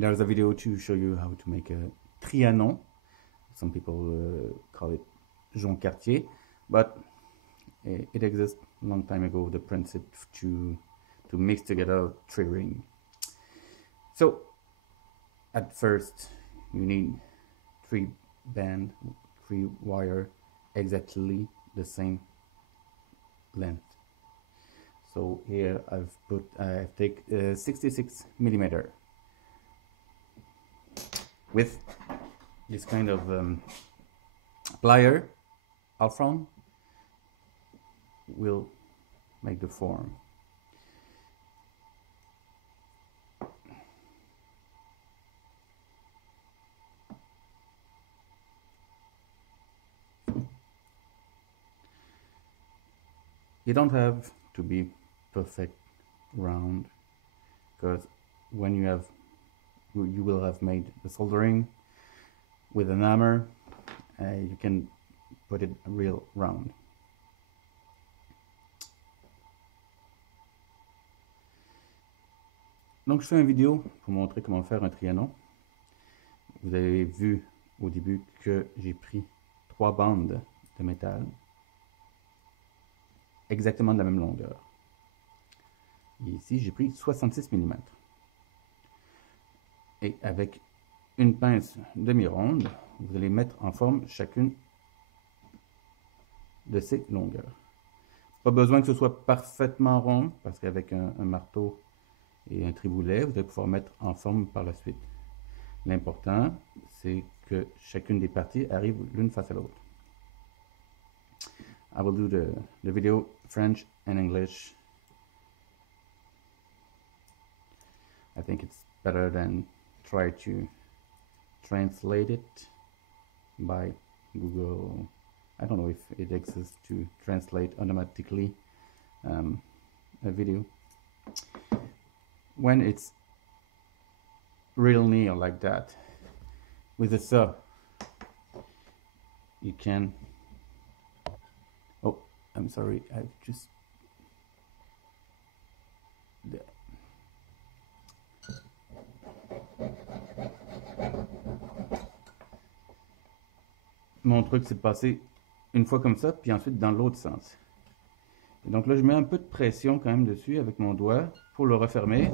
There's a video to show you how to make a Trianon. Some people call it jaune quartier, but it exists a long time ago, the principle to mix together three rings. So at first you need three band, three wire exactly the same length. So here I've taken 66 millimeter with this kind of plier. Alfron will make the form. You don't have to be perfect round, because when you will have made the soldering with an hammer, you can put it real round. Donc je fais une vidéo pour montrer comment faire un Trianon. Vous avez vu au début que j'ai pris 3 bandes de métal exactement de la même longueur. Et ici j'ai pris 66 mm. Et avec une pince demi-ronde, vous allez mettre en forme chacune de ces longueurs. Pas besoin que ce soit parfaitement rond, parce qu'avec un marteau et un triboulet, vous allez pouvoir mettre en forme par la suite. L'important, c'est que chacune des parties arrive l'une face à l'autre. I will do the video French and English. I think it's better than try to translate it by Google. I don't know if it exists to translate automatically a video. When it's real near like that, with a saw, you can. Oh, I'm sorry, I've just. Mon truc, c'est de passer une fois comme ça, puis ensuite dans l'autre sens. Et donc là, je mets un peu de pression quand même dessus avec mon doigt pour le refermer.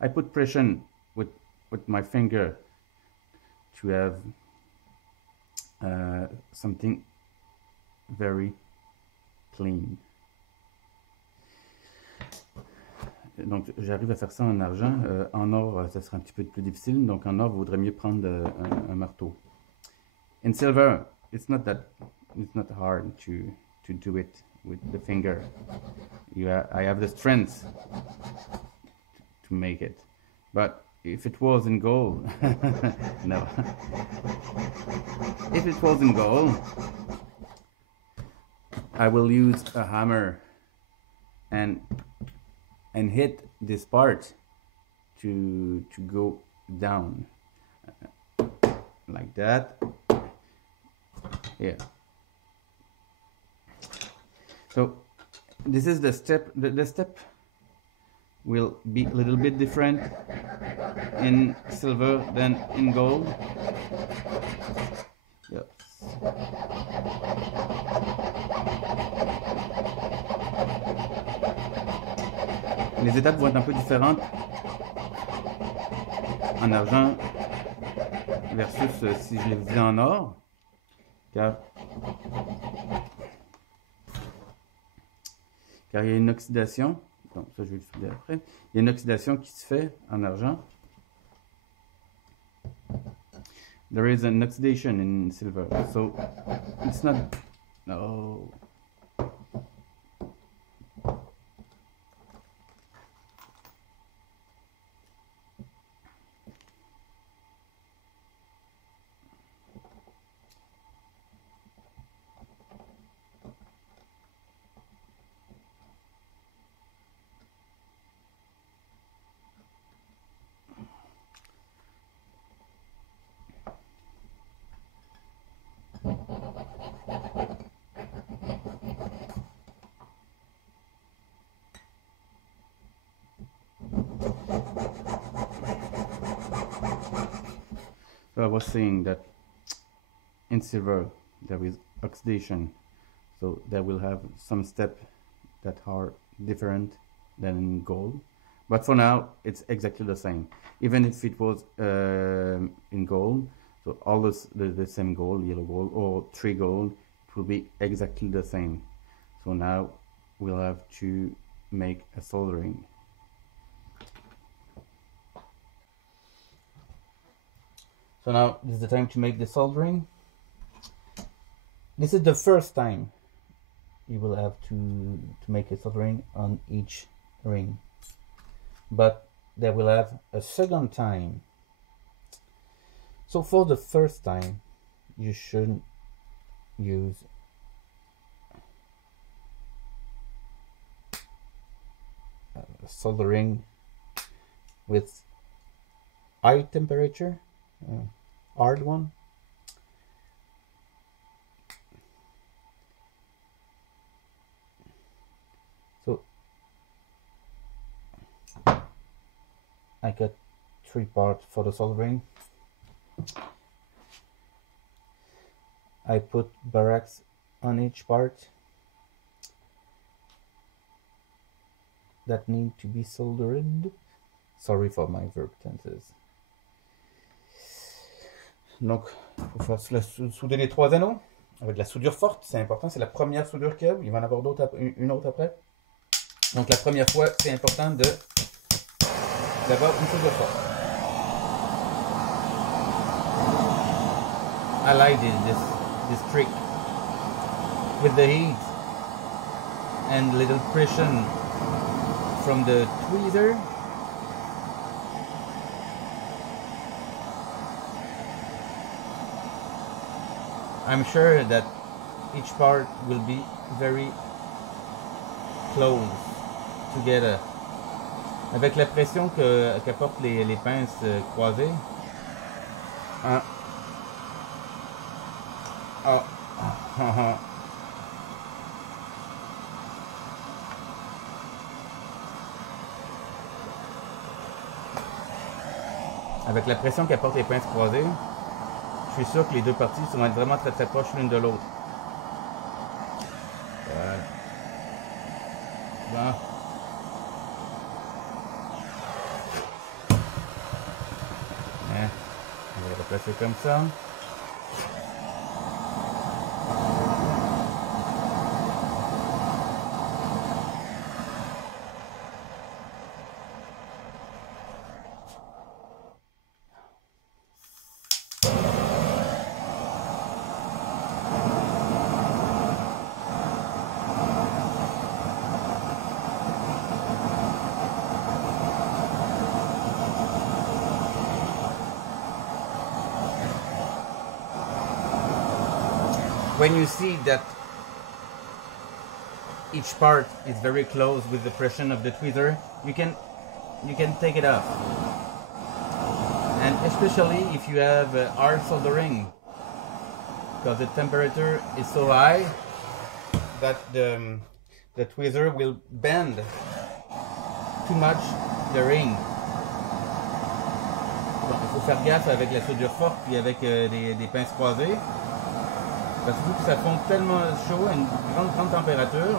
I put pressure with my finger to have something very clean. Donc j'arrive à faire ça en argent. En or, ça sera un petit peu plus difficile. Donc en or, il vaudrait mieux prendre un marteau. In silver, it's not hard to do it with the finger. I have the strength to make it. But if it was in gold, no. If it was in gold, I will use a hammer and hit this part to go down like that. Yeah. So this is the step. The step will be a little bit different in silver than in gold. Yes. Les étapes vont être un peu différentes en argent versus si je les faisais en or, car il y a une oxydation. Donc ça je vais le souder après. Il y a une oxydation qui se fait en argent. There is an oxidation in silver, so it's not. No. So I was saying that in silver there is oxidation, so they will have some steps that are different than in gold, but for now it's exactly the same. Even if it was in gold, so all the same gold, yellow gold or 3 gold, it will be exactly the same. So now we'll have to make a soldering. So now this is the time to make the soldering. This is the first time you will have to make a soldering on each ring, but they will have a second time. So for the first time you should use soldering with high temperature, hard one. So I got 3 parts for the soldering. I put barracks on each part that need to be soldered. Sorry for my verb tenses. Donc, il faut faire souder les 3 anneaux avec la soudure forte, c'est important, c'est la première soudure qu'il y a. Il va y en avoir d'autres, une autre après. Donc la première fois, c'est important d'avoir une soudure forte. I like this trick with the heat and little pressure from the tweezer. I'm sure that each part will be very close together. Avec la pression qu'apportent les pinces croisées. Hein? Oh. Avec la pression qu'apportent les pinces croisées, je suis sûr que les deux parties vont être vraiment très proches l'une de l'autre. Voilà. Bon. Hein? On va le replacer comme ça. When you see that each part is very close with the pressure of the tweezer, you can take it off. And especially if you have hard soldering, because the temperature is so high that the tweezer will bend too much the ring. Donc il faut faire gaffe avec la soudure forte et avec des pinces croisées. Parce que ça fond tellement chaud à une grande température,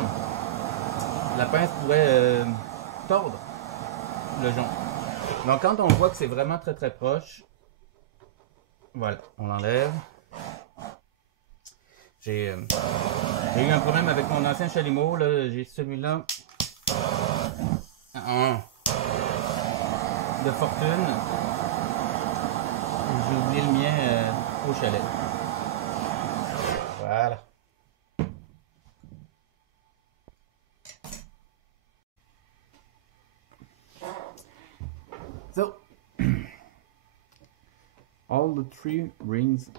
la pince pourrait tordre le jonc. Donc quand on voit que c'est vraiment très proche, voilà, on l'enlève. J'ai eu un problème avec mon ancien chalumeau, j'ai celui-là de fortune. J'ai oublié le mien au chalet. Voilà. So, all the 3 rings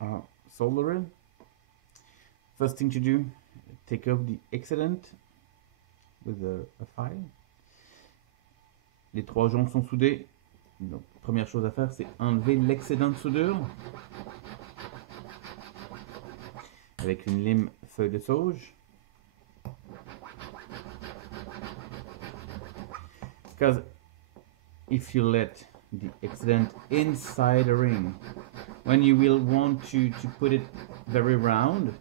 are soldered. First thing to do, take off the excedent with a file. Les 3 joncs sont soudés. Donc, première chose à faire, c'est enlever l'excédent de soudure. Avec une lime feuille de sauge. Because if you let the excedent inside the ring, when you will want to put it very round,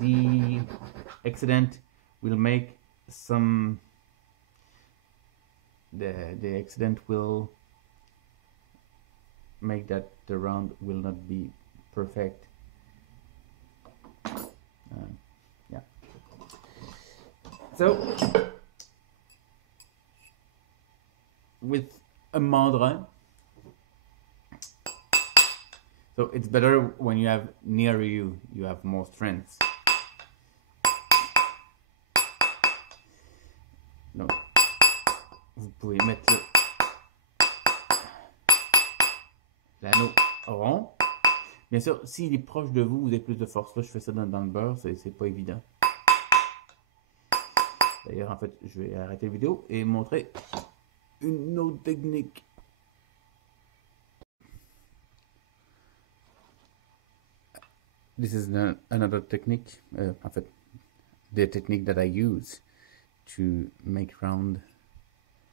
the accident will make some, the accident will make that the round will not be perfect. Yeah. So with a mandrin, so it's better when you have near you have more strength. Donc, vous pouvez mettre l'anneau rond. Bien sûr, s'il est proche de vous, vous avez plus de force. Là, je fais ça dans le beurre, c'est pas évident. D'ailleurs, en fait, je vais arrêter la vidéo et montrer une autre technique. This is another technique. En fait, the technique that I use to make round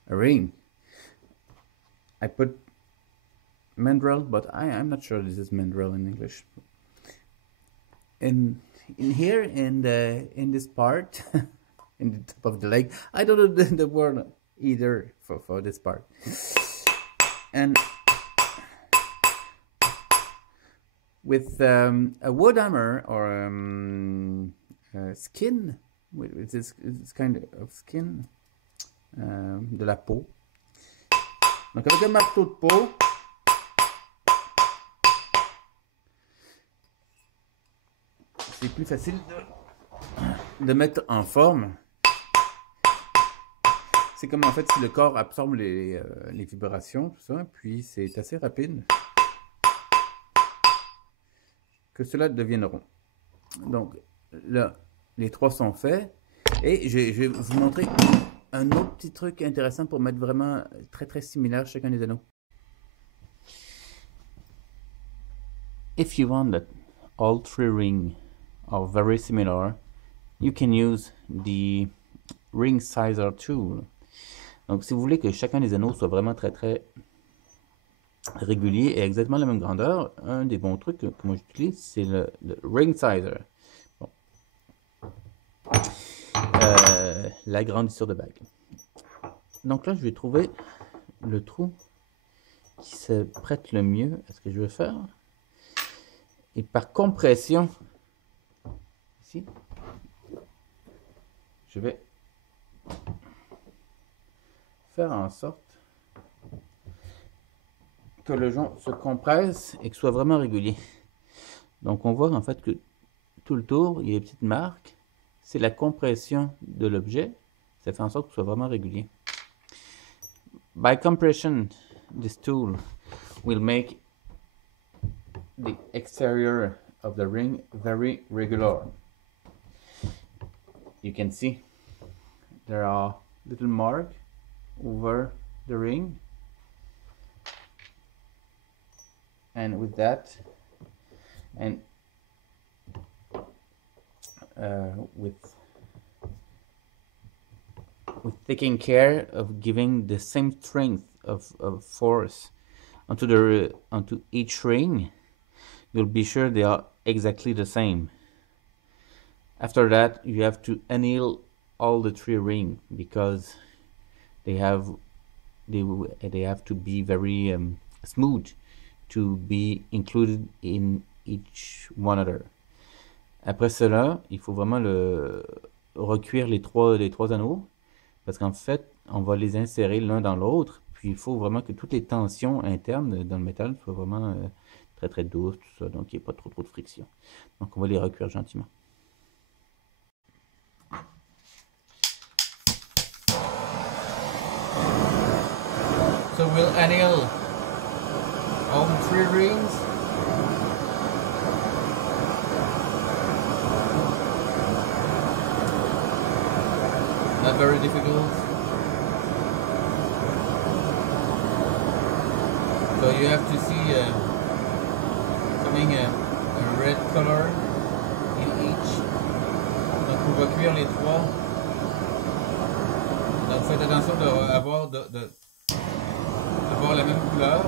a ring. I put mandrel, but I'm not sure this is mandrel in English. In here, in this part, in the top of the leg, I don't know the word either for this part. And with a wood hammer or skin, with this kind of skin, de la peau. Donc avec un marteau de peau, c'est plus facile de mettre en forme. C'est comme en fait si le corps absorbe les vibrations, tout ça, puis c'est assez rapide que cela devienne rond. Donc là, les trois sont faits et je vais vous montrer un autre petit truc intéressant pour mettre vraiment très similaire chacun des anneaux. If you want that all three rings are very similar, you can use the ring sizer tool. Donc si vous voulez que chacun des anneaux soit vraiment très régulier et exactement la même grandeur, un des bons trucs que moi j'utilise, c'est le ring sizer. Bon. L'agrandisseur de bague. Donc là, je vais trouver le trou qui se prête le mieux à ce que je veux faire. Et par compression, ici, je vais faire en sorte que le jonc se compresse et que soit vraiment régulier. Donc on voit en fait que tout le tour, il y a des petites marques. C'est la compression de l'objet. Ça fait en sorte que ce soit vraiment régulier. By compression, this tool will make the exterior of the ring very regular. You can see there are little marks over the ring. And with that, and with taking care of giving the same strength of force onto each ring, you'll be sure they are exactly the same. After that, you have to anneal all the three rings because they have to be very smooth to be included in each one another. Après cela, il faut vraiment recuire les trois anneaux parce qu'en fait, on va les insérer l'un dans l'autre. Puis il faut vraiment que toutes les tensions internes dans le métal soient vraiment très douces, tout ça, donc il n'y ait pas trop de friction. Donc on va les recuire gentiment. So we'll anneal all the three rings. Not very difficult. So you have to see coming a red color in each. Donc on va cuire les trois. Donc faites attention d'avoir la même couleur.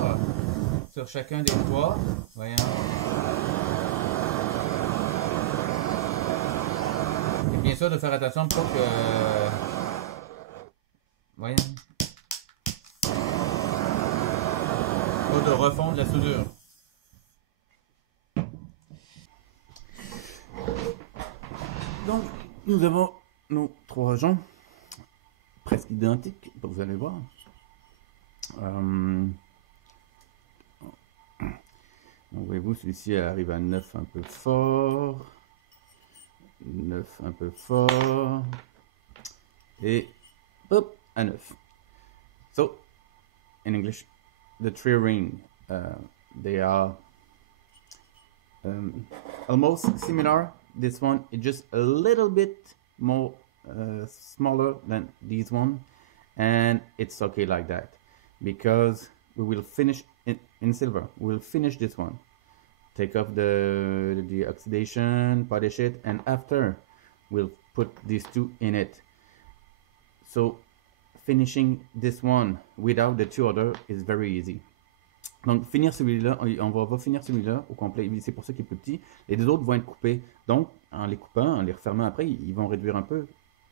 sur chacun des trois. Voyons. Et bien sûr de faire attention pour que... Voyons. Pas de refondre la soudure. Donc, nous avons nos trois gens presque identiques, vous allez voir. Donc, voyez-vous, celui-ci arrive à 9 un peu fort, 9 un peu fort, et hop, à 9. So, in English, the three ring, they are almost similar. This one is just a little bit more smaller than this one, and it's okay like that because we will finish in silver. We'll finish this one, take off the oxidation, polish it, and after we'll put these two in it. So finishing this one without the two other is very easy. Donc finir celui-là, on va finir celui-là au complet, c'est pour ça qu'il est plus petit. Les deux autres vont être coupés, donc en les coupant, en les refermant après, ils vont réduire un peu.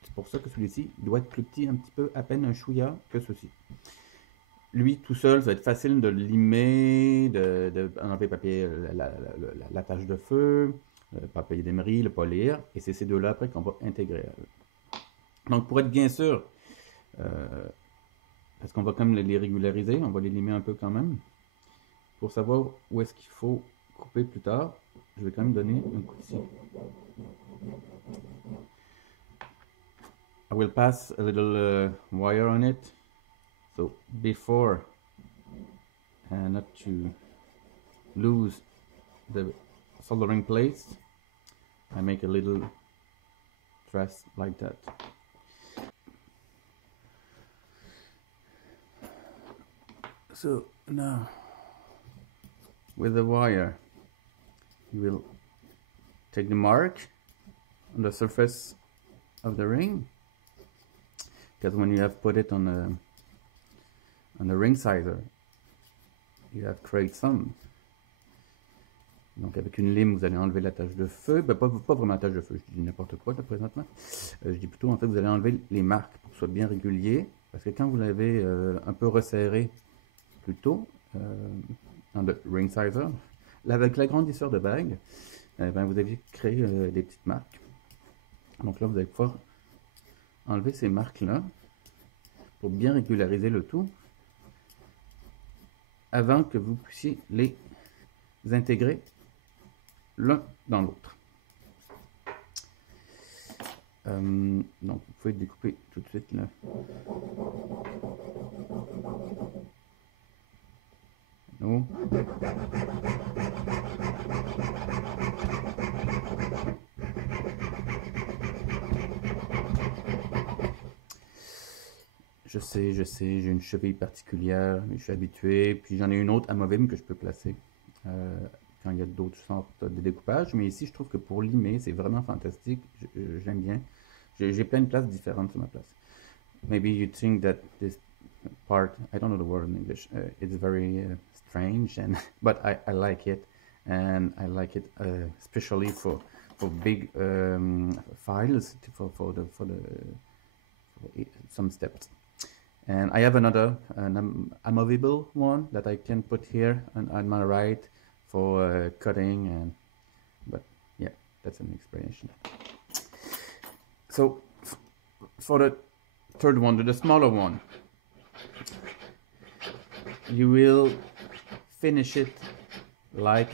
C'est pour ça que celui-ci doit être plus petit un petit peu, à peine un chouïa que ceci. Lui tout seul, ça va être facile de limer, d'enlever papier, la tache de feu, le papier d'émery, le polir, et c'est ces deux-là après qu'on va intégrer. Donc pour être bien sûr, parce qu'on va quand même les régulariser, on va les limer un peu quand même. Pour savoir où est-ce qu'il faut couper plus tard, je vais quand même donner un coup ici. I will pass a little wire on it, so before, not to lose the soldering place, I make a little trace like that. So now, with the wire, you will take the mark on the surface of the ring, because when you have put it on the ring sizer, you have create some. Donc avec une lime, vous allez enlever la tache de feu, ben, pas vraiment la tache de feu, je dis n'importe quoi là présentement. Je dis plutôt en fait vous allez enlever les marques pour que ce soit bien régulier, parce que quand vous l'avez un peu resserré plus tôt, dans le ring sizer, avec l'agrandisseur de bague, ben, vous aviez créé des petites marques. Donc là, vous allez pouvoir enlever ces marques-là pour bien régulariser le tout avant que vous puissiez les intégrer l'un dans l'autre. Donc, vous pouvez découper tout de suite là. Non. Je sais, j'ai une cheville particulière, mais je suis habitué. Puis j'en ai une autre amovible que je peux placer quand il y a d'autres sortes de découpage. Mais ici, je trouve que pour limer, c'est vraiment fantastique. J'aime bien. J'ai plein de places différentes sur ma place. Maybe you think that this part, I don't know the word in English, it's very strange, but I like it, and I like it especially for big files, for some steps. And I have another amovible one that I can put here on my right for cutting, but yeah, that's an explanation. So for the third one, the smaller one, you will finish it like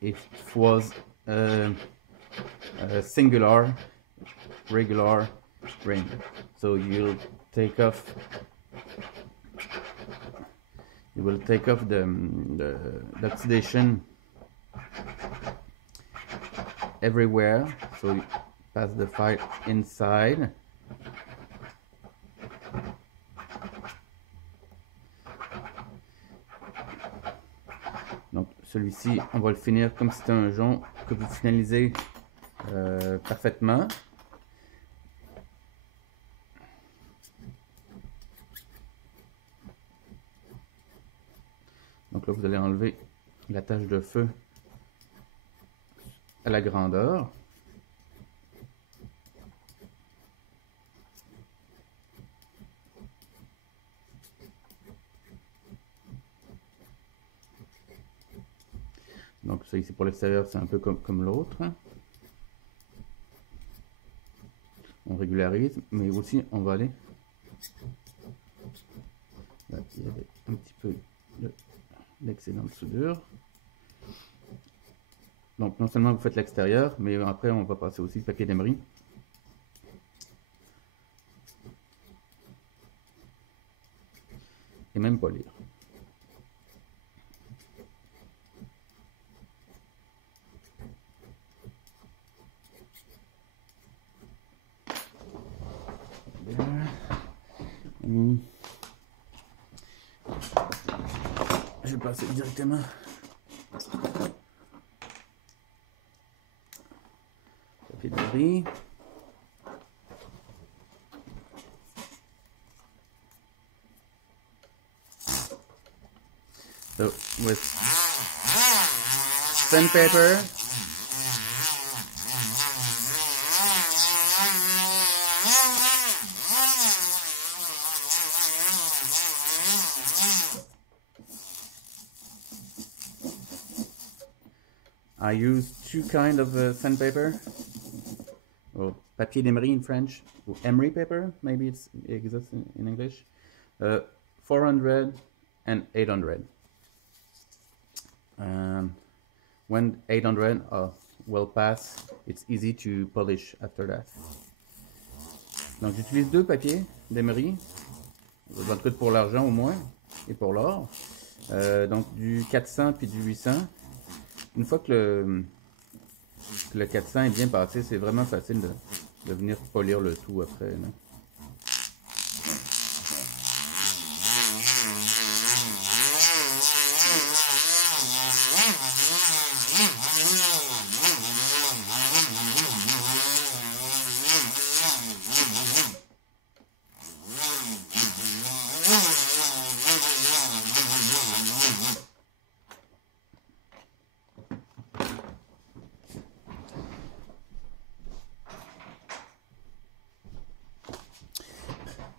if it was a singular regular ring. So you'll take off, the oxidation everywhere, so you pass the file inside. Donc celui-ci, on va le finir comme si c'était un jonc que vous finalisez parfaitement. là, vous allez enlever la tache de feu à la grandeur. Donc ça ici pour l'extérieur, c'est un peu comme l'autre. On régularise, mais aussi on va aller... Là, il y avait un petit peu l'excédent de soudure. Donc non seulement vous faites l'extérieur, mais après on va passer aussi le papier d'émery. Et même polir. Je vais passer directement papier de riz. So with sandpaper, I use two kinds of sandpaper, or papier d'émery in French, or emery paper, maybe it exists in English, 400 and 800. When 800 will pass, it's easy to polish after that. Donc j'utilise deux papiers d'émery, j'en coûte pour l'argent au moins, et pour l'or. Donc du 400 puis du 800. Une fois que le 400 est bien passé, c'est vraiment facile de venir polir le tout après. Non?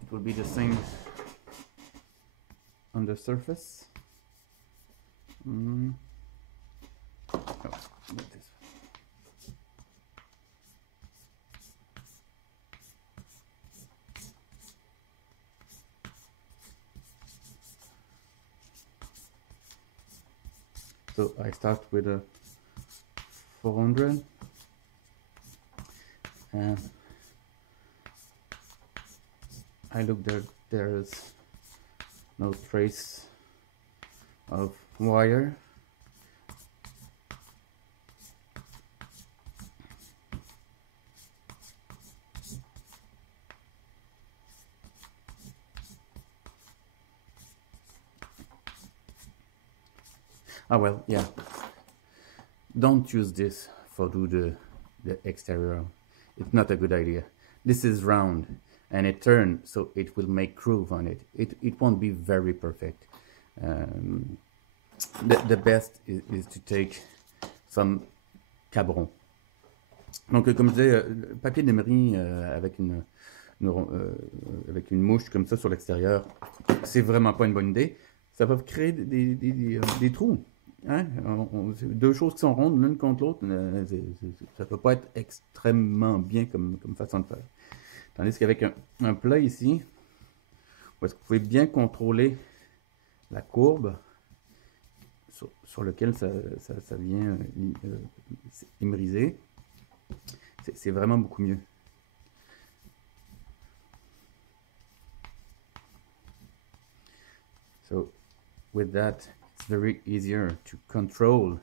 It will be the same on the surface. Oh, like this. So I start with a 400 and I look there's no trace of wire. Ah well, yeah. Don't use this for the exterior. It's not a good idea. This is round and it turns, so it will make groove on it. It won't be very perfect. The best is to take some cabron. Donc comme je disais, papier d'émery avec une mouche comme ça sur l'extérieur, c'est vraiment pas une bonne idée. Ça va créer des trous. Hein? Deux choses qui sont rondes l'une contre l'autre, ça peut pas être extrêmement bien comme façon de faire. Tandis qu'avec un plat ici, où est-ce que vous pouvez bien contrôler la courbe sur lequel ça vient émeriser, c'est vraiment beaucoup mieux. So with that, it's very easier to control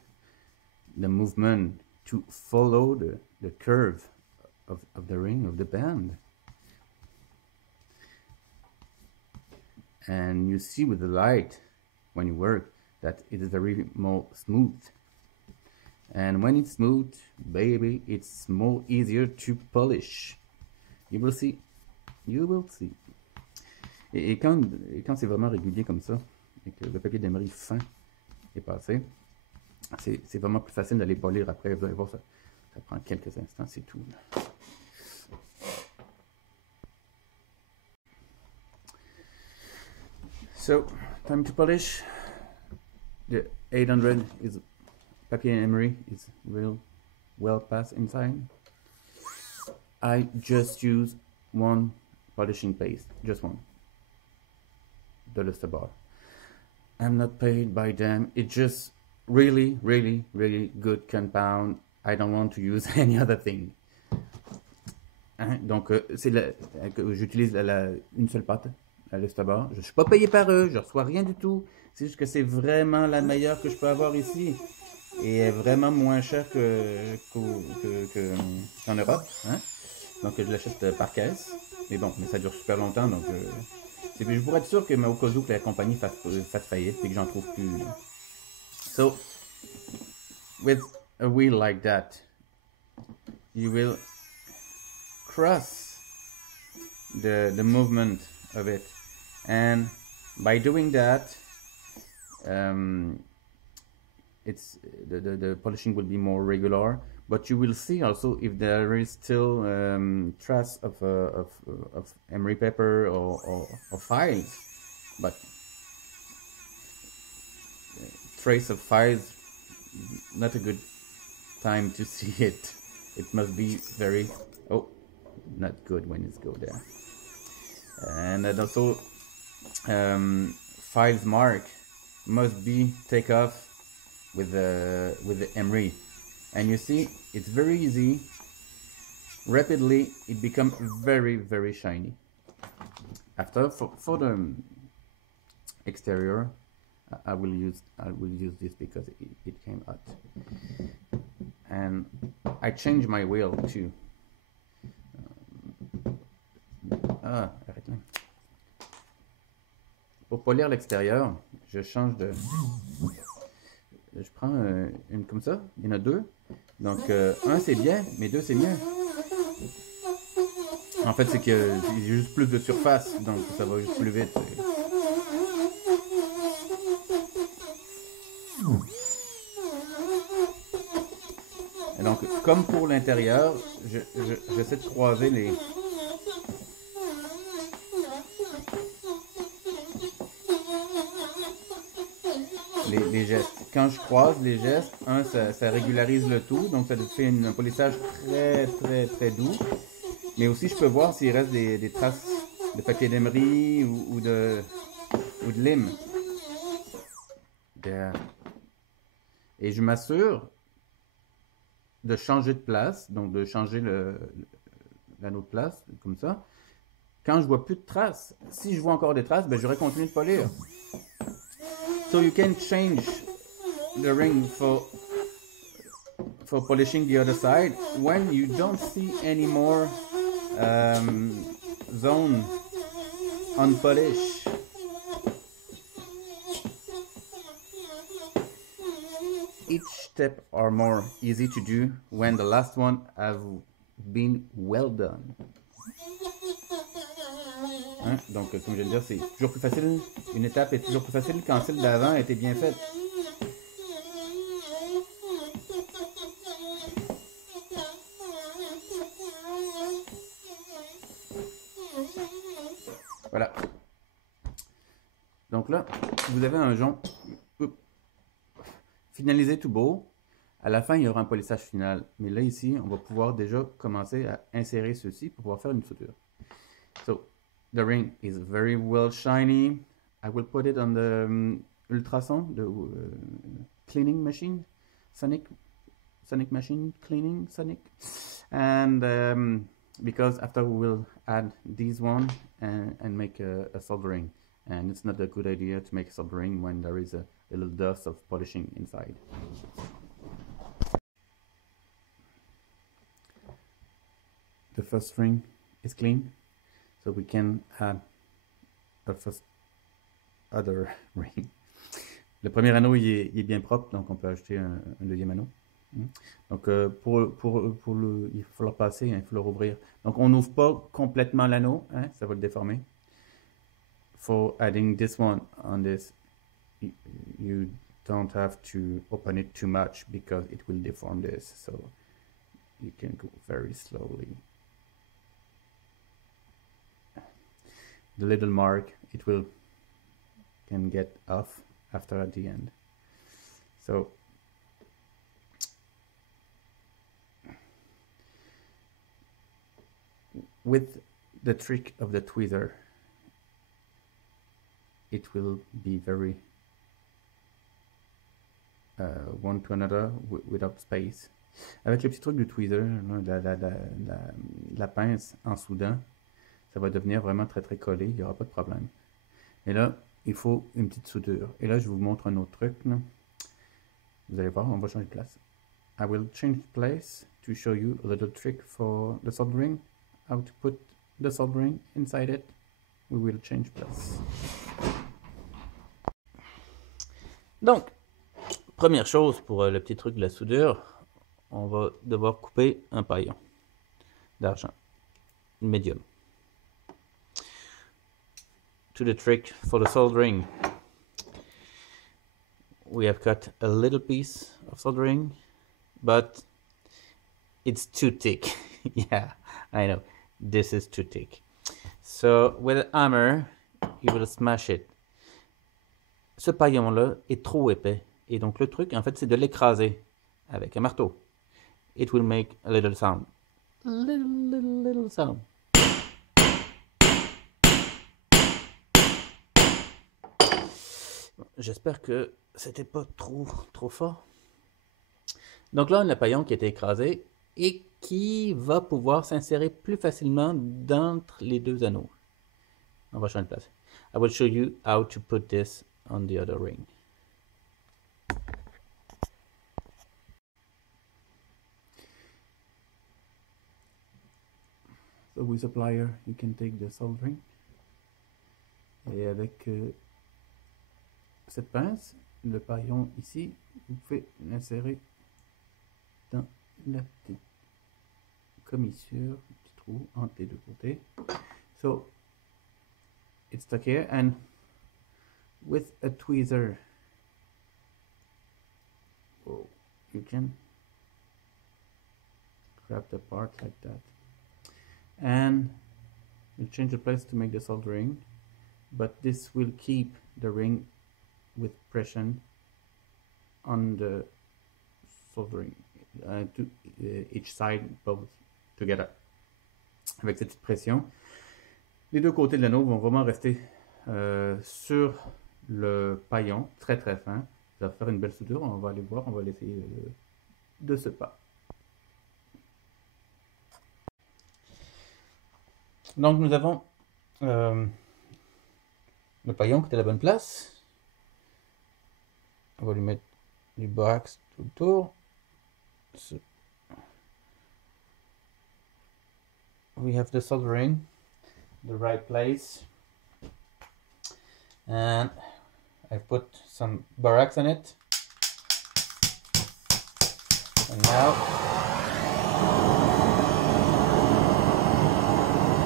the movement, to follow the curve of the ring, of the band. And you see with the light, when you work, that it is very more smooth. And when it's smooth, baby, it's more easier to polish. You will see. You will see. Et quand c'est vraiment régulier comme ça, et que le papier d'émery fin est passé. C'est vraiment plus facile d'aller polir après. Vous allez voir, ça prend quelques instants, c'est tout. So, time to polish. The 800 is papier emery is real well passed inside. I just use one polishing paste, just one. The Luster bar. I'm not paid by them. It's just really, really, really good compound. I don't want to use any other thing. Hein? Donc, j'utilise une seule pâte, la Luster bar. Je ne suis pas payé par eux, je ne reçois rien du tout. C'est juste que c'est vraiment la meilleure que je peux avoir ici. Et est vraiment moins cher qu'en Europe. Hein? Donc, je l'achète par caisse. Mais bon, mais ça dure super longtemps. Donc, je pourrais être sûr que, mais au cas où que la compagnie fasse faillite et que j'en trouve plus. So, with a wheel like that, you will cross the movement of it. And by doing that, the polishing will be more regular, but you will see also if there is still trace of emery paper or files. But trace of files, not a good time to see it. It must be very not good when it's go there. And also files mark must be take off with the emery, and you see it's very easy. Rapidly it becomes very, very shiny. After for the exterior, I will use this because it came out, and I changed my wheel too. Arrête là. Pour polir l'extérieur, je change de. Je prends une comme ça, il y en a deux. Donc, un c'est bien, mais deux c'est mieux. En fait, c'est qu'il y a juste plus de surface, donc ça va juste plus vite. Et donc, comme pour l'intérieur, j'essaie de croiser les gestes. Quand je croise les gestes, ça régularise le tout, donc ça fait un polissage très, très, très doux. Mais aussi, je peux voir s'il reste des traces de papier d'émery ou de lime. Et je m'assure de changer de place, donc de changer l'anneau de place, comme ça. Quand je vois plus de traces, si je vois encore des traces, ben, j'aurais continué de polir. So you can change the ring for polishing the other side when you don't see any more zone unpolished. Each step are more easy to do when the last one have been well done. Hein? Donc, comme je viens de dire, c'est toujours plus facile. Une étape est toujours plus facile quand celle d'avant a été bien faite. Voilà. Donc là, vous avez un jonc finalisé tout beau. À la fin, il y aura un polissage final. Mais là, ici, on va pouvoir déjà commencer à insérer ceci pour pouvoir faire une soudure. So, the ring is very well shiny. I will put it on the ultrason, the cleaning machine, sonic machine cleaning, sonic. And because after we will add these one and make a soldering. And it's not a good idea to make soldering when there is a little dust of polishing inside. The first ring is clean, so we can add the first other ring. Le premier anneau il est bien propre, donc on peut ajouter un deuxième anneau. Donc il faut le passer, hein, il faut le rouvrir. Donc on n'ouvre pas complètement l'anneau, hein, ça va le déformer. For adding this one on this, you don't have to open it too much because it will deform this, so you can go very slowly. The little mark, it can get off after at the end. So with the trick of the tweezer, it will be very one to another without space. Avec le petit truc du tweezer, la pince en soudant, ça va devenir vraiment très très collé, il n'y aura pas de problème. Mais là, il faut une petite soudure. Et là, je vous montre un autre truc. Là. Vous allez voir, on va changer de place. I will change place to show you a little trick for the soldering. How to put the soldering inside it. We will change place. Donc, première chose pour le petit truc de la soudure, on va devoir couper un paillon d'argent, médium. To the trick for the soldering, we have cut a little piece of soldering, but it's too thick. Yeah, I know, this is too thick. So with a hammer, you will smash it. Ce paillon-là est trop épais. Et donc le truc, en fait, c'est de l'écraser avec un marteau. It will make a little sound. Little sound. J'espère que c'était pas trop fort. Donc là, on a le paillon qui a été écrasé et qui va pouvoir s'insérer plus facilement d'entre les deux anneaux. On va changer de place. I will show you how to put this on the other ring. So with a plier, you can take the soldering. Et avec cette pince, le paillon ici, vous pouvez l'insérer dans la petite commissure, petit trou entre les deux côtés. So it's stuck here, and with a tweezer, you can grab the part like that, and you change the place to make the soldering, but this will keep the ring with pressure on the soldering to each side, both together. Avec cette pression, les deux côtés de l'anneau vont vraiment rester sur le paillon, très très fin. Ça va faire une belle soudure, on va aller voir, on va l'essayer de ce pas. Donc nous avons le paillon qui est à la bonne place. On va lui mettre du borax tout autour. We have the soldering, the right place, and I put some borax on it, and now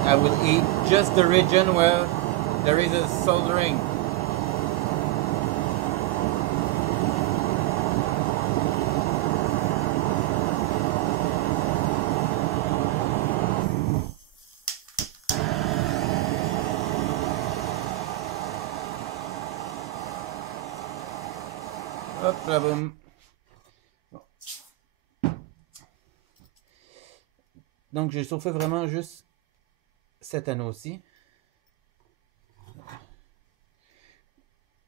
I will eat just the region where there is a soldering. Hop là, boum. Bon. Donc j'ai chauffé vraiment juste cet anneau-ci.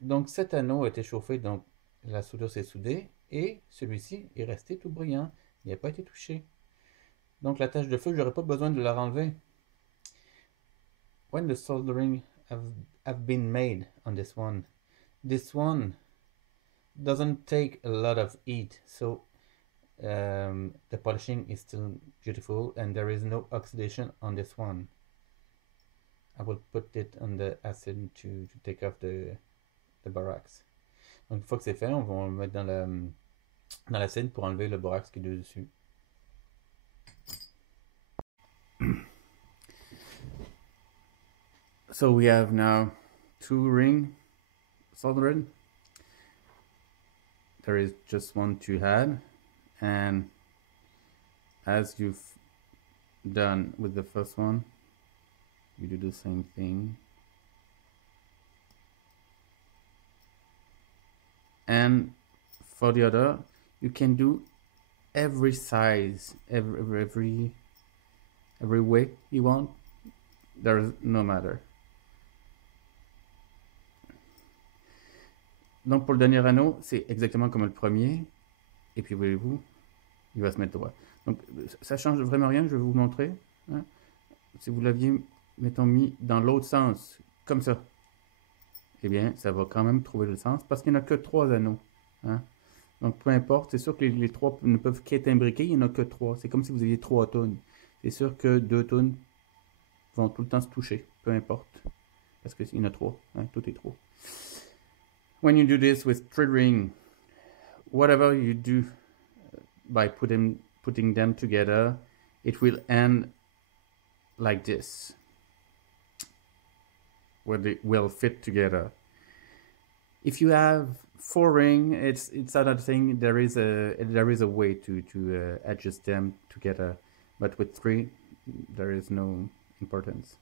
Donc cet anneau a été chauffé, donc la soudure s'est soudée et celui-ci est resté tout brillant. Il n'a pas été touché. Donc la tache de feu, j'aurais pas besoin de la renlever. When the soldering have been made on this one doesn't take a lot of heat, so the polishing is still beautiful and there is no oxidation on this one. I will put it on the acid to take off the borax. Donc une fois que c'est fait, on va le mettre dans l'acide pour enlever le borax qui est dessus. So we have now 2 rings soldered. there is just one to add, and as you've done with the first one, you do the same thing. And for the other, you can do every size, every way you want. There's no matter. Donc pour le dernier anneau, c'est exactement comme le premier. Et puis voyez-vous, il va se mettre droit. Donc ça change vraiment rien, je vais vous montrer. Hein. Si vous l'aviez, mettons, mis dans l'autre sens, comme ça, eh bien, ça va quand même trouver le sens parce qu'il n'y en a que 3 anneaux. Hein. Donc peu importe, c'est sûr que les 3 ne peuvent qu'être imbriqués, il n'y en a que 3. C'est comme si vous aviez 3 tonnes. C'est sûr que 2 tonnes vont tout le temps se toucher, peu importe. Parce qu'il y en a 3, hein, tout est 3. When you do this with 3 rings, whatever you do by putting them together, it will end like this, where they will fit together. If you have 4 rings, it's another thing. There is a way to adjust them together, but with 3, there is no importance.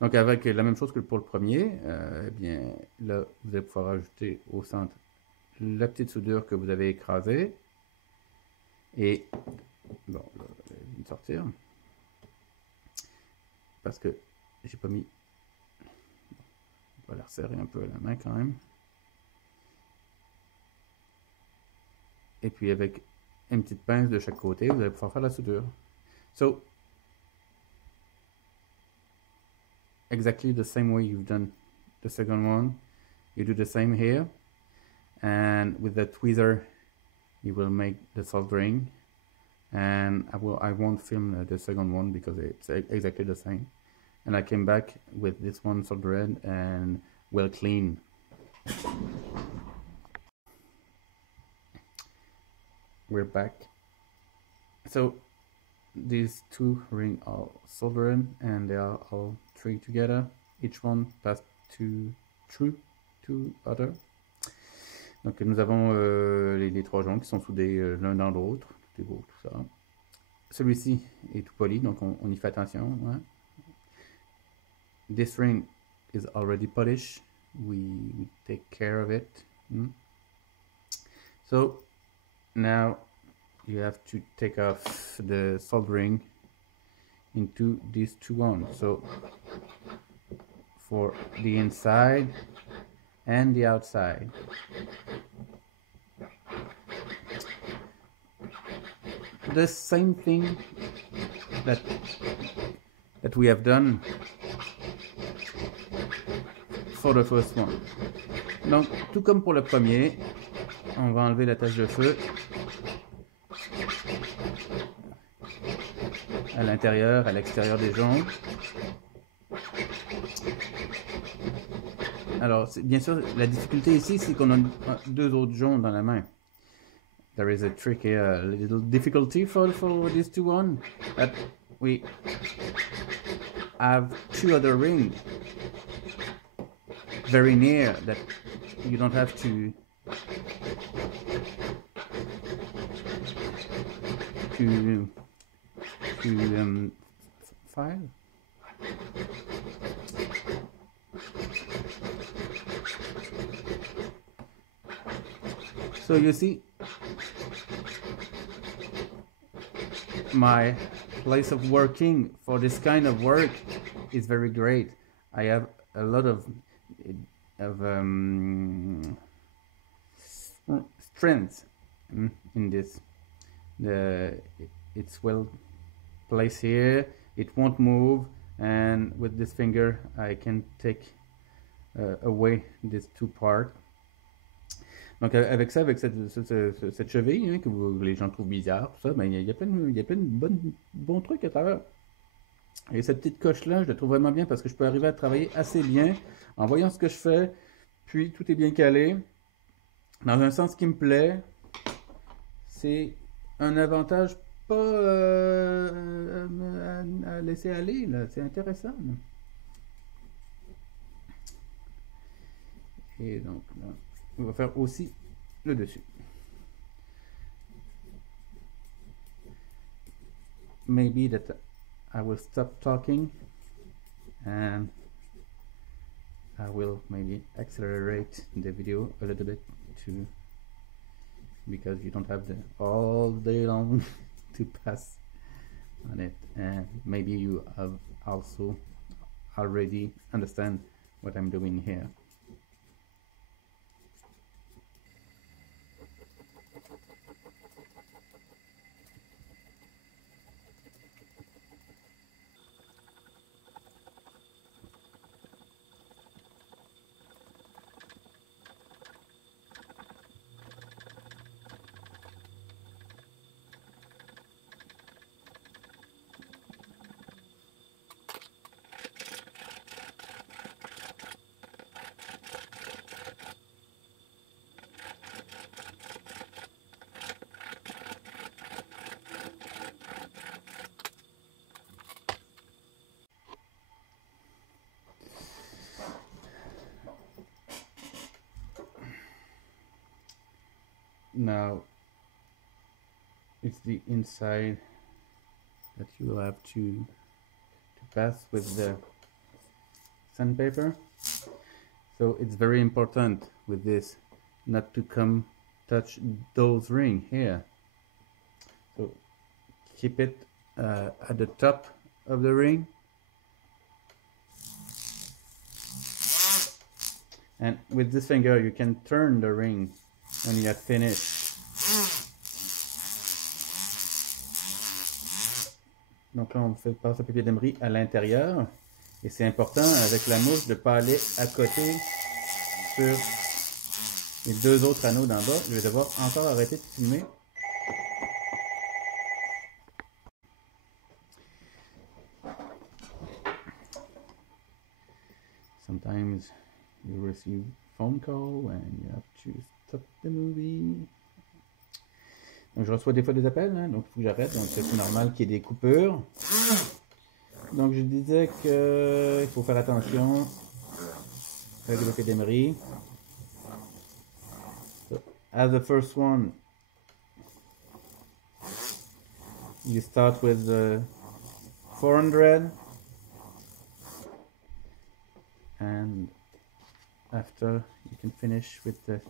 Donc avec la même chose que pour le premier, eh bien là vous allez pouvoir ajouter au centre la petite soudure que vous avez écrasée. Et bon, là, je vais me sortir parce que j'ai pas mis. On va la resserrer un peu à la main quand même. Et puis avec une petite pince de chaque côté, vous allez pouvoir faire la soudure. So exactly the same way you've done the second one, you do the same here, and with the tweezer you will make the soldering. And I won't film the second one because it's exactly the same. And I came back with this one soldered and well clean. We're back. So these 2 rings are soldered and they are all 3 together. Each one passed through 2 other. Donc nous avons les 3 joncs qui sont soudés l'un dans l'autre. Tout est beau, tout ça. Celui-ci est tout poli, donc on y fait attention. Hein. This ring is already polished. We take care of it. So now you have to take off the soldering into these 2 ones. So for the inside and the outside. The same thing that we have done for the first one. Donc, tout comme pour le premier, on va enlever la tache de feu à l'intérieur, à l'extérieur des joncs. Alors, bien sûr, la difficulté ici, c'est qu'on a 2 autres joncs dans la main. There is a trick here, a little difficulty for this 2 one, that we have 2 other rings very near that you don't have to file. So you see, my place of working for this kind of work is very great. I have a lot of strength in this. It's well placed here. It won't move, and with this finger I can take away these 2 parts. Donc avec ça, avec cette cheville hein, que les gens trouvent bizarre, tout ça, ben, il y a plein de bons trucs à travers. Et cette petite coche là, je la trouve vraiment bien parce que je peux arriver à travailler assez bien en voyant ce que je fais, puis tout est bien calé, dans un sens qui me plaît. C'est un avantage pas à laisser aller, là. C'est intéressant. Là. Et donc là, on va faire aussi le dessus. maybe that I will stop talking and I will maybe accelerate the video a little bit too, because you don't have the all day long to pass on it, and maybe you have also already understand what I'm doing here. Now it's the inside that you will have to pass with the sandpaper. So it's very important with this not to come touch those rings here. So keep it at the top of the ring, and with this finger you can turn the ring when you have finished. Donc là on fait passer le papier d'émery à l'intérieur, et c'est important avec la mouche de ne pas aller à côté sur les deux autres anneaux d'en bas. Je vais devoir encore arrêter de filmer. Sometimes you receive phone call and you have to stop the movie. Donc je reçois des fois des appels, hein, donc il faut que j'arrête, donc c'est normal qu'il y ait des coupures. Donc je disais que il faut faire attention avec le papier d'émery. So, as the first one, you start with the 400, and after you can finish with the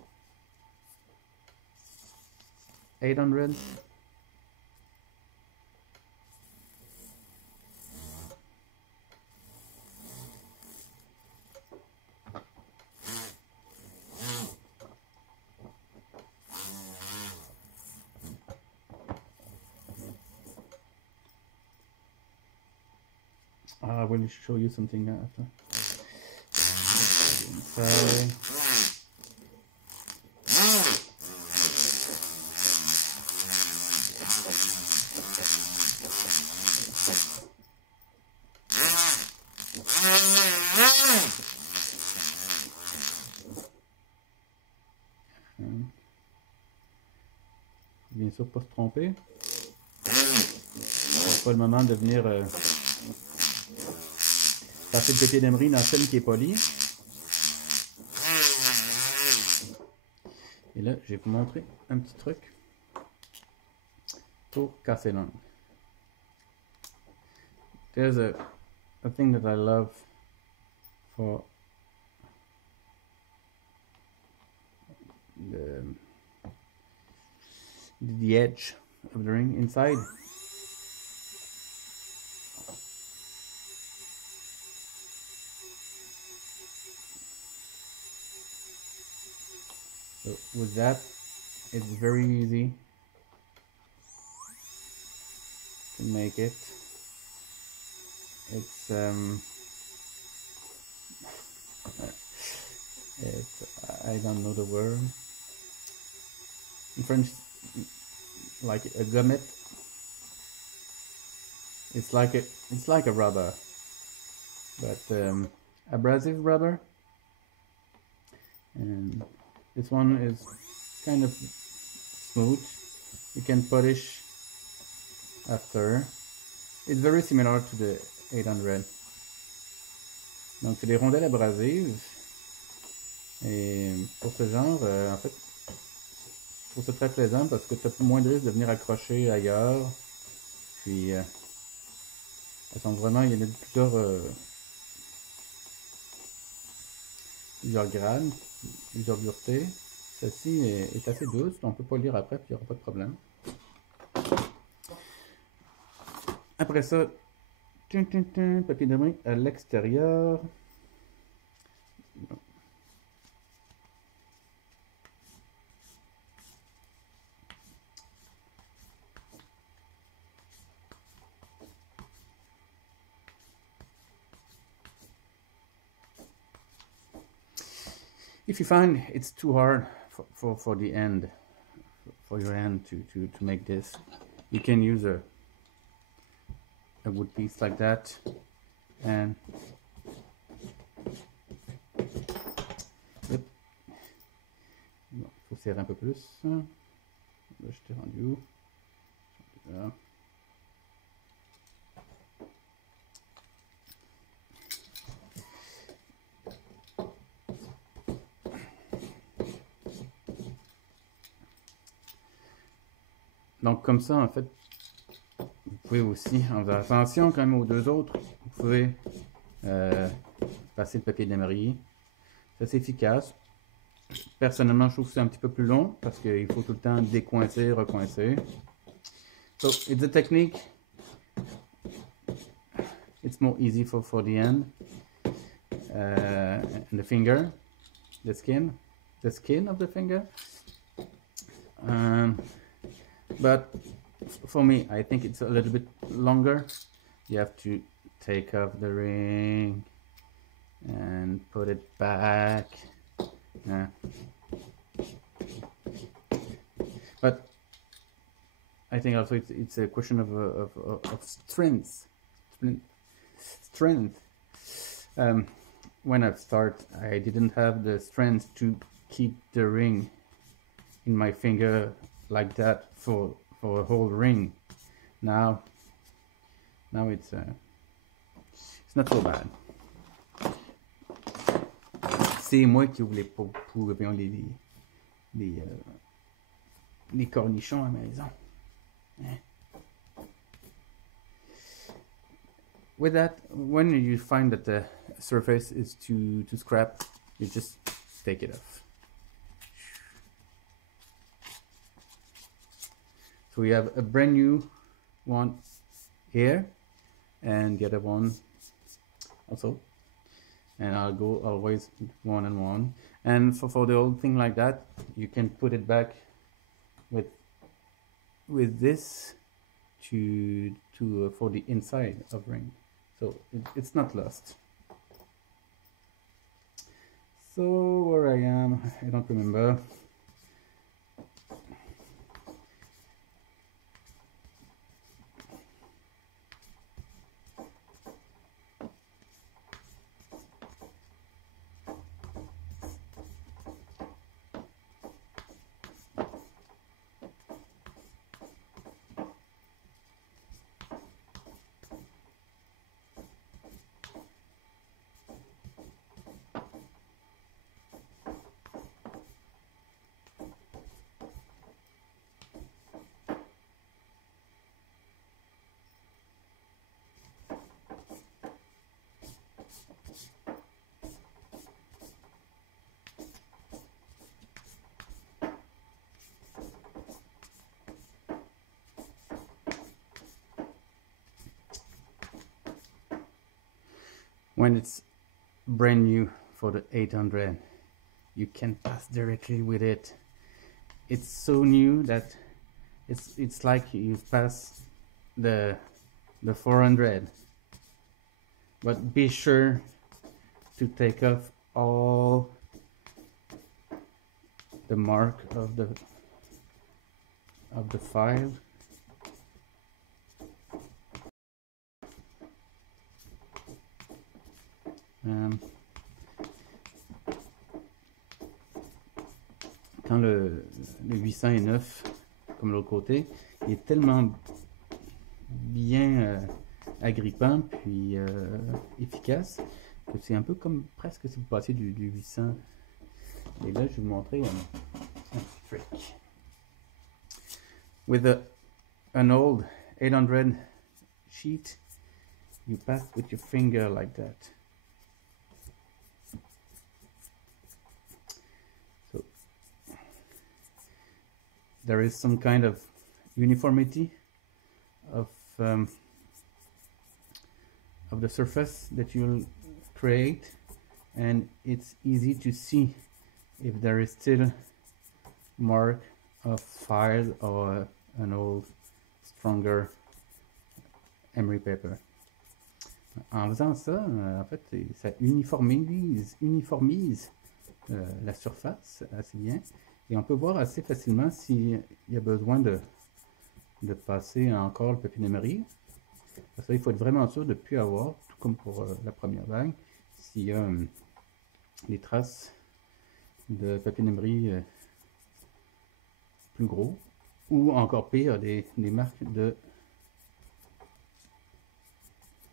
800. I will show you something after. Inside. Bien sûr, pas se tromper. C'est pas le moment de venir passer le papier d'émery dans celui qui est poli. Et là, je vais vous montrer un petit truc pour casser l'angle. There's a thing that I love for the edge of the ring inside. So with that, it's very easy to make it. It's I don't know the word in French, like a gummet. It's like a rubber, but abrasive rubber, and this one is kind of smooth. You can polish after. It's very similar to the 800. Donc c'est des rondelles abrasives, et pour ce genre, en fait, je trouve ça très plaisant parce que tu as moins de risque de venir accrocher ailleurs. Puis Elles sont vraiment, il y en a plusieurs grades, plusieurs duretés. Celle-ci est assez douce, on peut pas lire après, puis il n'y aura pas de problème. Après ça, papier de brin à l'extérieur. If you find it's too hard for the end, for your hand to make this, you can use a wood piece like that, and yep. Il faut serrer un peu plus. Là, je t'ai rendu où? Là. Donc comme ça, en fait, vous pouvez aussi, en faisant attention quand même aux deux autres, vous pouvez passer le papier de mariée. Ça, c'est efficace. Personnellement, je trouve que c'est un petit peu plus long parce qu'il faut tout le temps décoincer, recoincer. So, it's a technique. It's more easy for the end. And the finger, the skin of the finger. But for me, I think it's a little bit longer. You have to take off the ring and put it back. But I think also it's a question of strength. When I start, I didn't have the strength to keep the ring in my finger like that for a whole ring. Now it's not so bad. C'est moi qui ouvre les cornichons à la maison. With that, when you find that the surface is too scrap, you just take it off. So we have a brand new one here, and the other one also. And I'll go always one and one. And for the old thing like that, you can put it back with this for the inside of ring. So it's not lost. So where I am, I don't remember. When it's brand new for the 800, you can pass directly with it. It's so new that it's like you pass the 400. But be sure to take off all the mark of the file. Quand le 800 est neuf, comme l'autre côté, il est tellement bien agrippant puis efficace que c'est un peu comme presque si vous passiez du 800. Et là, je vais vous montrer un trick. With an old 800 sheet, you pass with your finger like that. So there is some kind of uniformity of the surface that you'll create, and it's easy to see if there is still mark of file or an old stronger emery paper. En faisant ça, en fait, ça uniformise la surface assez bien, et on peut voir assez facilement s'il y a besoin de passer encore le papier d'émery. Parce que il faut être vraiment sûr de ne plus avoir, tout comme pour la première vague, s'il y a des traces de papier d'émery plus gros, ou encore pire, des marques de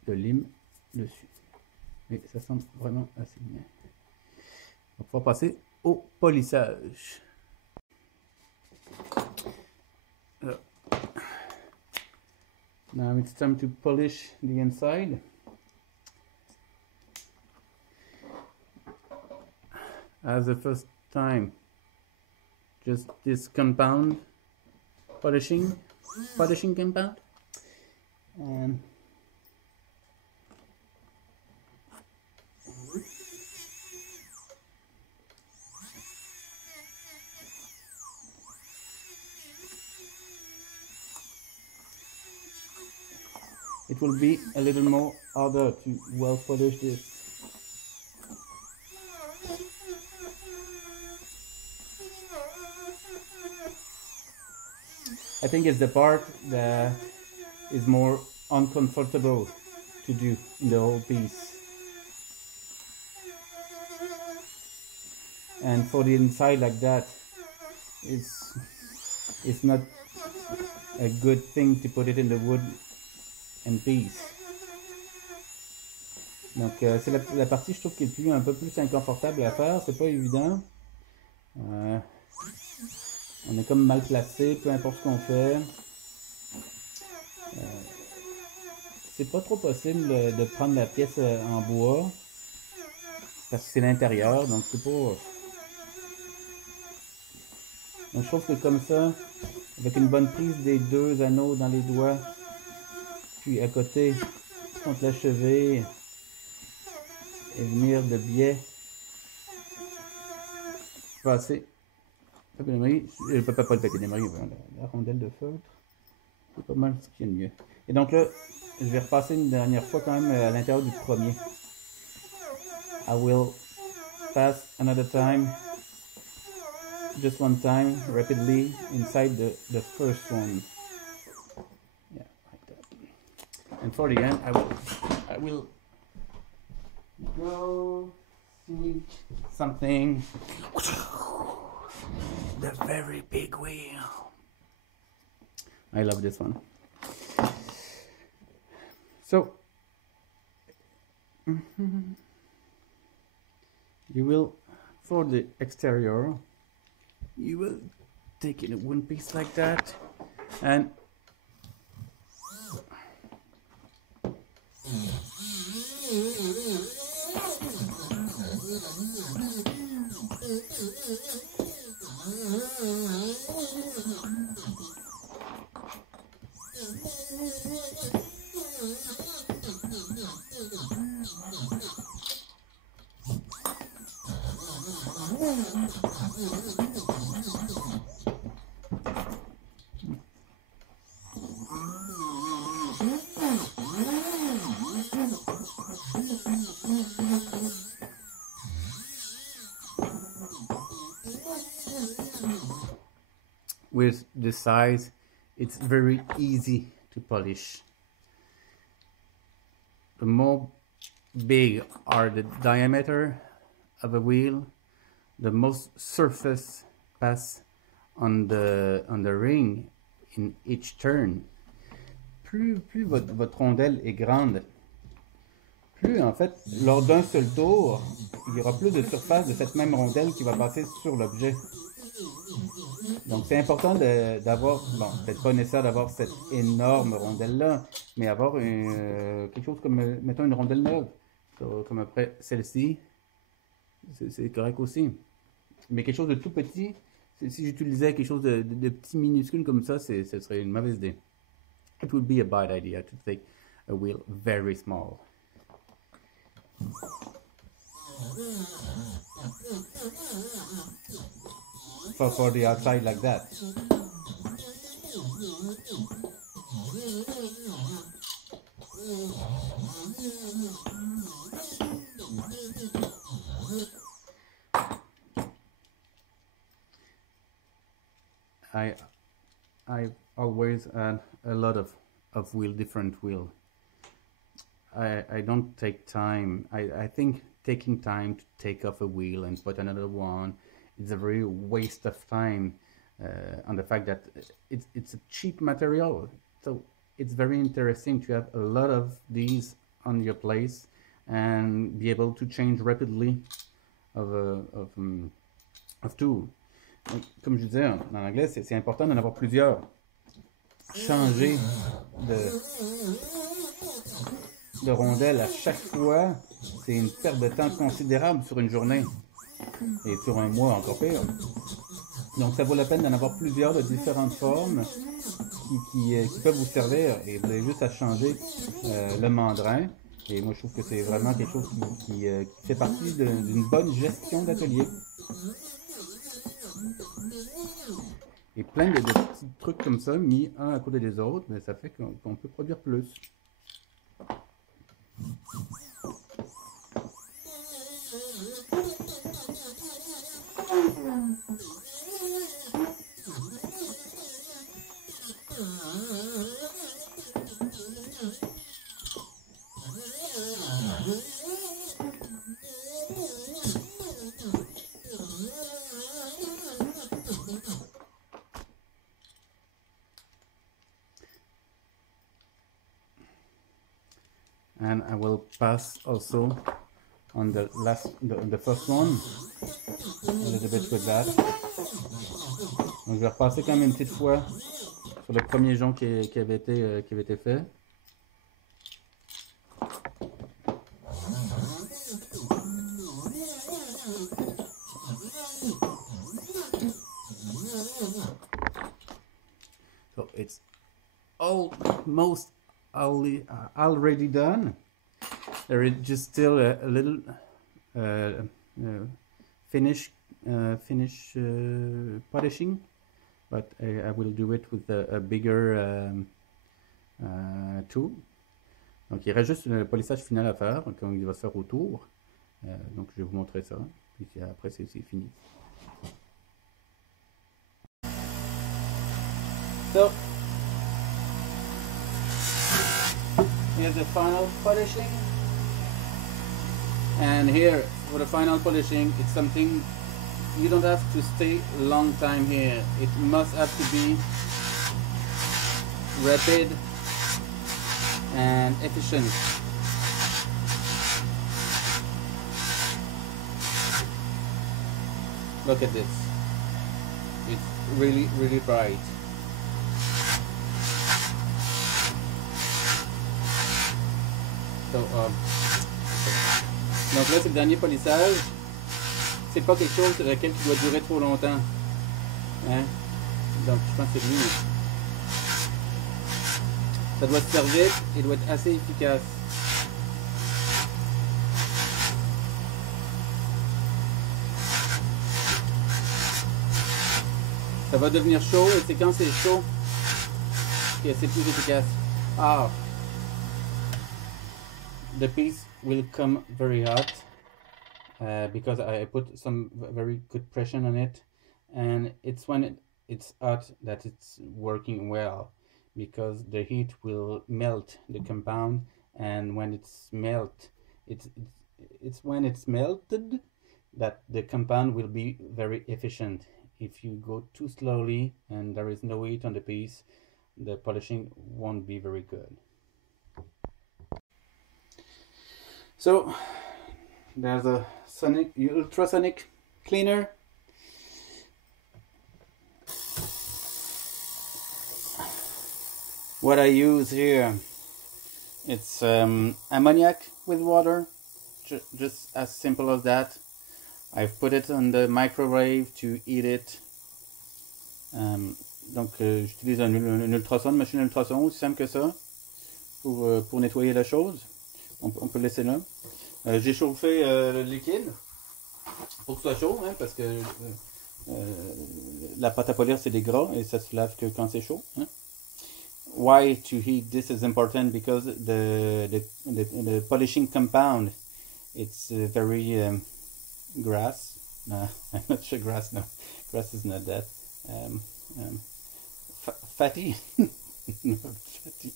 lime dessus. Mais ça semble vraiment assez bien. On va pouvoir passer au polissage. Now it's time to polish the inside. As the first time, just this compound polishing compound, and it will be a little more harder to well polish this. I think it's the part that is more uncomfortable to do in the whole piece. And for the inside like that, it's not a good thing to put it in the wood and piece. Donc c'est la partie je trouve qui est un peu plus inconfortable à faire, c'est pas évident. On est comme mal placé, peu importe ce qu'on fait. C'est pas trop possible de prendre la pièce en bois, parce que c'est l'intérieur, donc c'est pas... Donc je trouve que comme ça, avec une bonne prise des deux anneaux dans les doigts, puis à côté, contre la cheville, et venir de biais, passer... Pas le papier d'émery, la rondelle de feutre, c'est pas mal ce qu'il y a de mieux. Et donc là, je vais repasser une dernière fois quand même à l'intérieur du premier. I will pass another time, just one time, rapidly, inside the first one. Yeah, like that. And for the end, I will go see something. The very big wheel. I love this one. So, you will, for the exterior, you will take it in one piece like that, and with this size, it's very easy to polish. The more big are the diameter of a wheel, the most surface pass on the ring in each turn. Plus votre rondelle est grande, plus en fait, lors d'un seul tour, il y aura plus de surface de cette même rondelle qui va passer sur l'objet. Donc c'est important d'avoir, bon, peut-être pas nécessaire d'avoir cette énorme rondelle-là, mais avoir quelque chose comme, mettons, une rondelle neuve, comme après celle-ci, c'est correct aussi. Mais quelque chose de tout petit, si j'utilisais quelque chose de petit minuscule comme ça, ce serait une mauvaise idée. It would be a bad idea to take a wheel very small. For the outside like that. I always add a lot of wheel, different wheel. I don't take time. I think taking time to take off a wheel and put another one is a very waste of time on the fact that it's a cheap material. So it's very interesting to have a lot of these on your place and be able to change rapidly of tool. Donc, comme je disais, en anglais, c'est important d'en avoir plusieurs. Changer de rondelle à chaque fois, c'est une perte de temps considérable sur une journée. Et sur un mois, encore pire. Donc, ça vaut la peine d'en avoir plusieurs de différentes formes qui peuvent vous servir. Et vous avez juste à changer le mandrin. Et moi, je trouve que c'est vraiment quelque chose qui fait partie d'une bonne gestion d'atelier. Et plein de petits trucs comme ça, mis un à côté des autres, mais ça fait qu'on peut produire plus. And I will pass also on the first one, a little bit with that. Donc je vais repasser quand même une petite fois sur le premier jonc qui avait été fait. So it's almost already done. There is just still a little finish polishing, but I will do it with a bigger tool. Donc il reste juste le polissage final à faire, quand il va se faire autour. Donc je vais vous montrer ça, puis après c'est fini. So here's the final polishing, and here for the final polishing, it's something you don't have to stay a long time here. It must have to be rapid and efficient. Look at this, it's really bright. Donc là c'est le dernier polissage. C'est pas quelque chose sur lequel tu dois durer trop longtemps. Hein? Donc je pense que c'est lui. Ça doit se faire vite et doit être assez efficace. Ça va devenir chaud et c'est quand c'est chaud que c'est plus efficace. Ah! The piece will come very hot because I put some very good pressure on it, and it's when it's hot that it's working well, because the heat will melt the compound, and when it's when it's melted that the compound will be very efficient. If you go too slowly and there is no heat on the piece, the polishing won't be very good. So there's a ultrasonic cleaner. What I use here, it's ammoniac with water, just as simple as that. I've put it on the microwave to eat it. Donc j'utilise un ultrason, une machine ultrason, aussi simple que ça, pour nettoyer la chose. On peut laisser là. J'ai chauffé le liquide pour que ce soit chaud, hein, parce que la pâte à polir c'est des gras et ça se lave que quand c'est chaud. Hein. Why to heat this is important, because the polishing compound, it's very grass. No, I'm not sure grass. No, grass is not that. Fatty. Not fatty.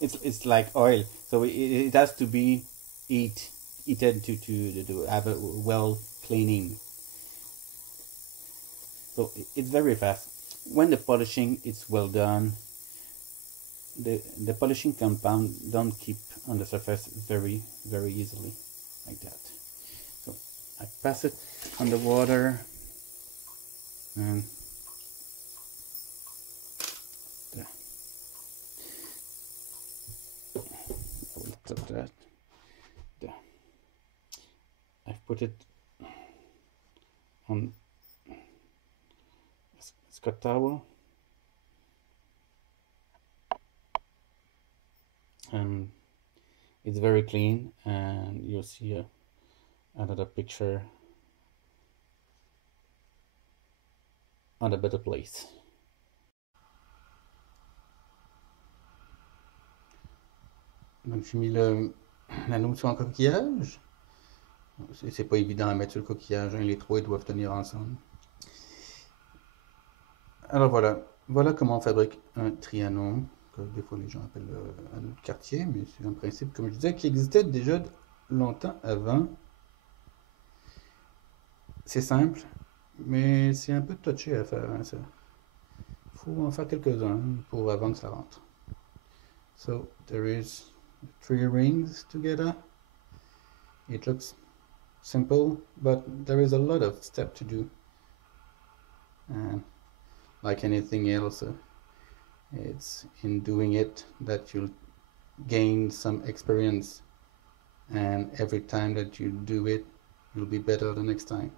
It's like oil, so it has to be eaten to have a well cleaning. So it's very fast. When the polishing is well done, the polishing compound don't keep on the surface very easily, like that. So I pass it on the water and there. I will tap that. There. I've put it on a Scott towel. And it's very clean, and you'll see another picture on a better place. Donc j'ai mis l'anneau sur un coquillage. C'est pas évident à mettre sur le coquillage, hein, les trois ils doivent tenir ensemble. Alors voilà comment on fabrique un Trianon. Des fois les gens appellent anneau de quartier, mais c'est un principe, comme je disais, qui existait déjà longtemps avant. C'est simple, mais c'est un peu touché à faire. Hein, il faut en faire quelques-uns pour avant que ça rentre. So there is 3 rings together. It looks simple, but there is a lot of steps to do. And like anything else, it's in doing it that you'll gain some experience, and every time that you do it, you'll be better the next time.